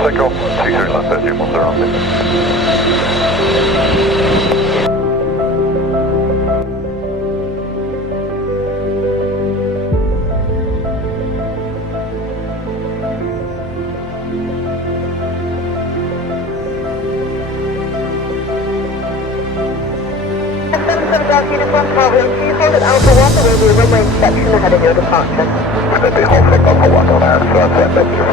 take off 23 left 13 once they're on me. Uniform Bravo, can you hold at Alpha 1? There will be a runway inspection ahead of your departure. Should be holding Alpha 1 on our front end, thank you.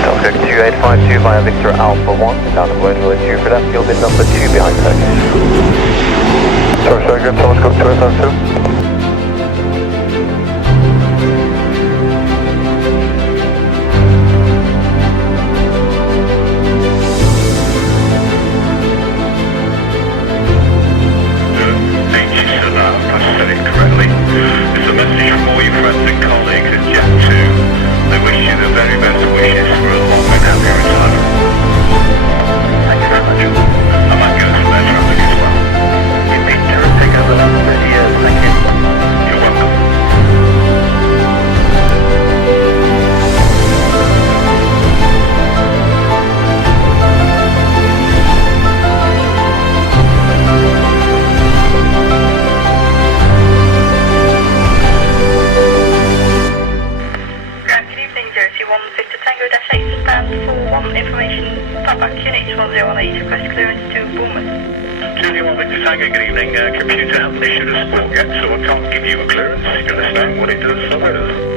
Delta 2852 via Victor Alpha 1, down the road, we'll issue for that, field bit number 2 behind Turkish. Sorry, say again, telescope 282. Information, Papa Unit 108, request clearance to Bournemouth. 201 Victor Tango, good evening. Computer hasn't issued a sport yet, so I can't give you a clearance. You understand what it does, so it does.